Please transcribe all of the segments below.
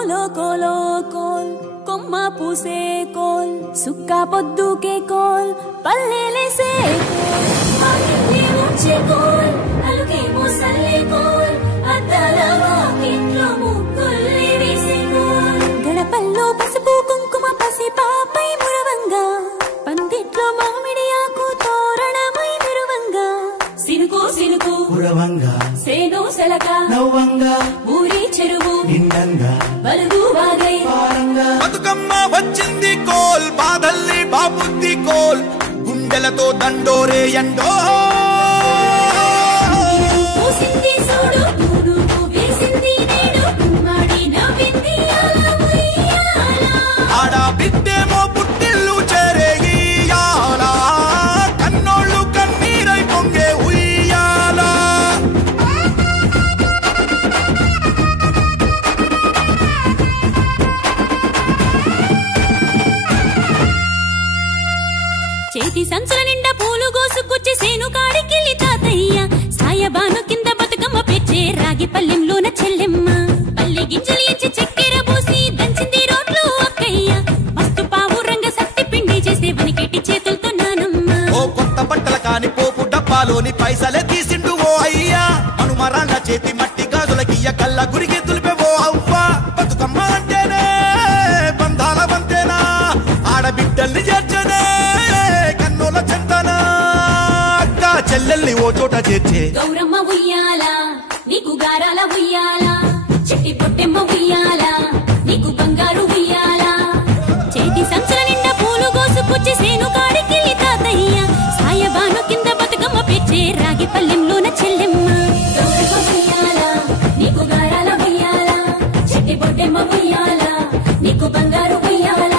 కోలో కోలో coal కొమ్మ పూసే coal సుక్క పొద్దుకే coal పల్లెలేసే coal ఆకింది ముంచే కోల్ అలుకేమో సల్లే కోల్ అద్దాల వాకిట్లో ముగ్గుల్ని వేసే కోల్ గడపల్లో పసుపు కుంకుమ పసి పాపై మురవంగా పందిట్లో మామిడి ఆకు తోరణమై మెరువంగా సినుకు సినుకు మురవంగా సేను సెలక నవ్వంగా ఊరి చెరువు నిండంగా బలుగు వాగై బతుకమ్మ వచ్చింది కోల్ బాధల్ని బాబుద్ది కోల్ గుండెలతో దండోరే ఎండో పూసింది చూడు పూనుకు వేసింది నేడు కుమ్మాడి నవ్వింది ఆడ బిడ్డేమో పుట్టిల్లు చేరేయాల కన్నోళ్ళు కన్నీరై పొంగే ఉయ్యాల చేతి సంచుల నిండా పూలు గోసుకొచ్చి సేను కాడికెళ్ళి తాతయ్య సాయబాను కింద బతుకమ్మ పెచ్చే రాగి పల్లెంలోన చెల్లెమ్మ పల్లె గింజలు ఎంచి చక్కెర పోసి దంచింది రోడ్లు అక్కయ్య మస్తు పావు రంగ సత్తి పిండి చేసే వనికెట్టి చేతులతో నానమ్మ ఓ కొత్త బట్టల కాని పోపు డబ్బాలోని పైసలే తీసిండు ఓ అయ్యా మనుమరాళ్ళ చేతి మట్టి గాజులకియ్య కళ్ళ గురిగి తులిపే ఓ అవ్వ బతుకమ్మ అంటేనే బంధాల వంతేనా ఆడబిడ్డల్ని చేర్చనే కన్నుల చెంతనా అక్క చెల్లెల్ని ఓ చోట చేర్చే గౌరమ్మ ఉయ్యాల నీకు గారాల ఉయ్యాల చెట్టి పొట్టెమ్మ ఉయ్యాల నీకు బంగారు ఉయ్యాల చేతి సంచుల నిండా పూలు గోసుకొచ్చి సేను కాడికెళ్ళి తాతయ్య సాయబాను కింద బతుకమ్మ పెచ్చే రాగి పల్లెంలోన చెల్లెమ్మ గౌరమ్మ ఉయ్యాల నీకు గారాల ఉయ్యాల చెట్టి పొట్టెమ్మ ఉయ్యాల నీకు బంగారు ఉయ్యాల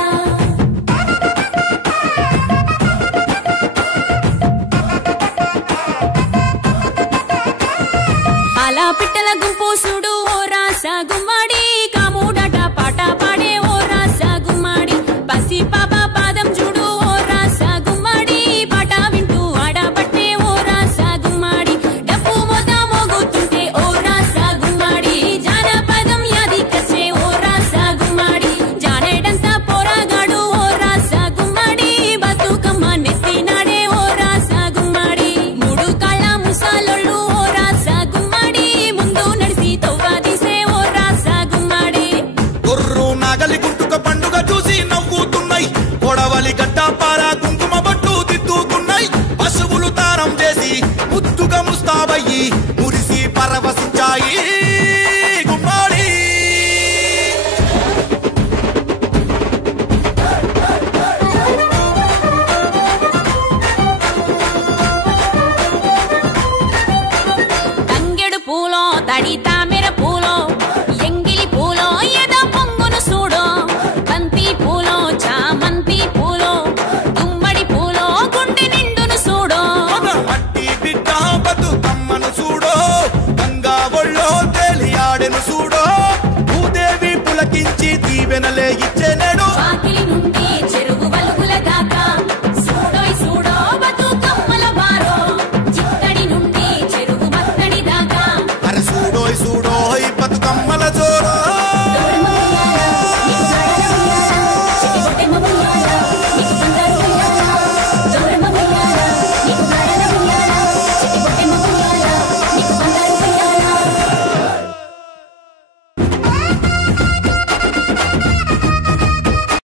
అలా పిట్టల గుంపు చూడు ఓ రాస గుమ్మాడి కాముడట పాట పాడే ఓ రాస గుమ్మాడి పసి పాప పాదం చూడు ఓ రాస గుమ్మాడి పాట వింటూ ఆడబట్టే ఓ రాస గుమ్మాడి డప్పు మోత మోగుతుంటే ఓ రాస గుమ్మాడి జానపదం యాది కచ్చే ఓ రాస గుమ్మాడి జానేడంతా పోరాగాడు ఓ రాస గుమ్మాడి బతుకమ్మ నెత్తినాడే ఓ రాస గుమ్మాడి మూడు కాళ్ళ ముసాలొళ్ళు ఓ రాస గుమ్మాడి ముందు నడిసి తవ్వాదీసే ఓ రాస గుమ్మాడి గొర్రు నాగలి గుంటుక పండుగ చూసి నవ్వుతున్నాయి కొడవలి గడ్డ పార కుంకుమ బట్టు దిద్దుకున్నాయి పశువులు తారం చేసి ముద్దుగా ముస్తాబయ్యి మురిసి పరవశించాయి గుమ్మాడి తంగెడు పూలో తడి తామెర పూలో ఎంగిలి పూలో ఎద పొంగును చూడో బంతి పూలో చామంతి పూలో గుమ్మడి పూలో గుండె నిండును చూడో మన మట్టి బిడ్డ బతుకమ్మను చూడో గంగా ఒళ్ళో తేలియాడెను చూడో భూదేవి పులకించి దీవెనలే ఇచ్చి